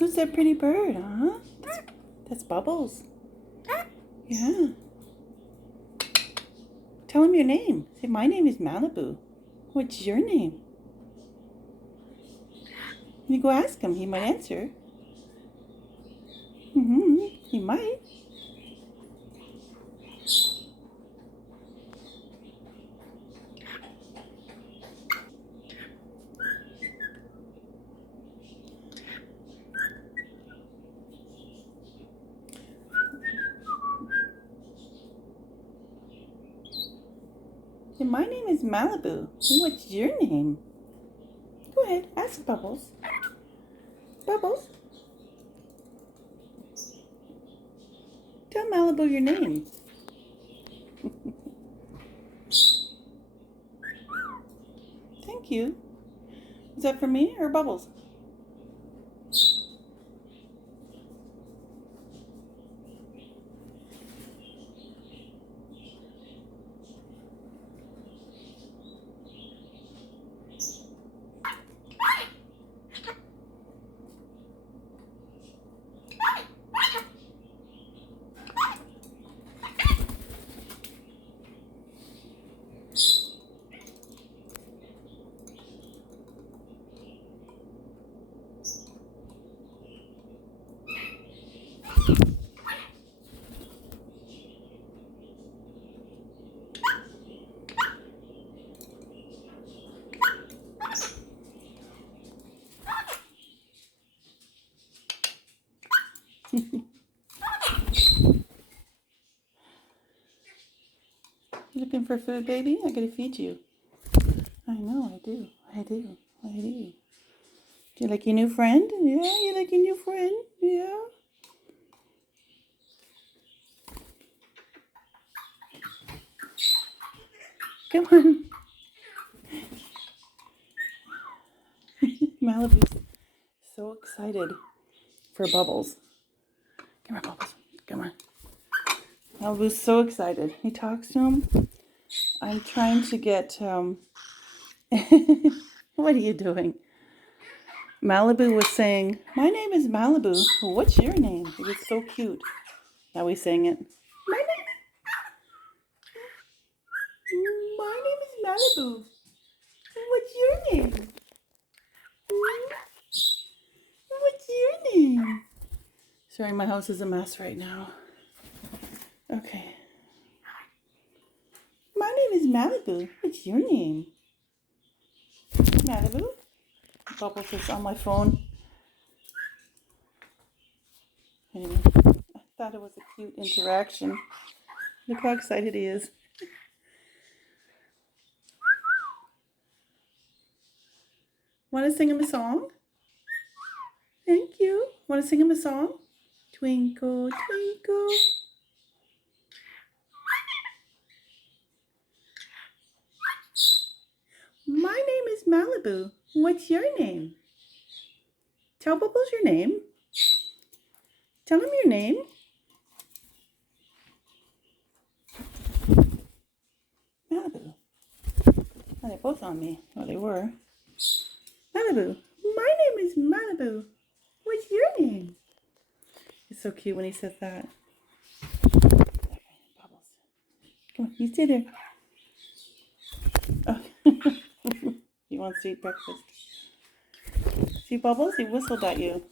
Who's that pretty bird, huh? That's Bubbles. Yeah. Tell him your name. Say, my name is Malibu. What's your name? You go ask him. He might answer. He might. Say, my name is Malibu. What's your name? Go ahead. Ask Bubbles. Bubbles. Tell Malibu your name. Thank you. Is that for me or Bubbles? You looking for food, baby? I gotta feed you. I know, I do. I do. I do. Do you like your new friend? Yeah, you like your new friend? Yeah. Come on. Malibu's so excited for Bubbles. Come on, Bubbles. Come on. Malibu's so excited. He talks to him. I'm trying to get, what are you doing? Malibu was saying, my name is Malibu. What's your name? It was so cute. Now he's saying it. My name is Malibu. What's your name? What's your name? Sorry, my house is a mess right now. Okay. My name is Malibu. What's your name? Malibu? Bubbles is on my phone. Anyway, I thought it was a cute interaction. Look how excited he is. Want to sing him a song? Thank you. Want to sing him a song? Twinkle, twinkle. My name is Malibu. What's your name? Tell Bubbles your name. Tell him your name. Malibu. Oh, they're both on me. Well, they were. Malibu. My name is Malibu. What's your name? It's so cute when he says that. Okay, Bubbles. Come on, you stay there. Oh. He wants to eat breakfast. See, Bubbles? He whistled at you.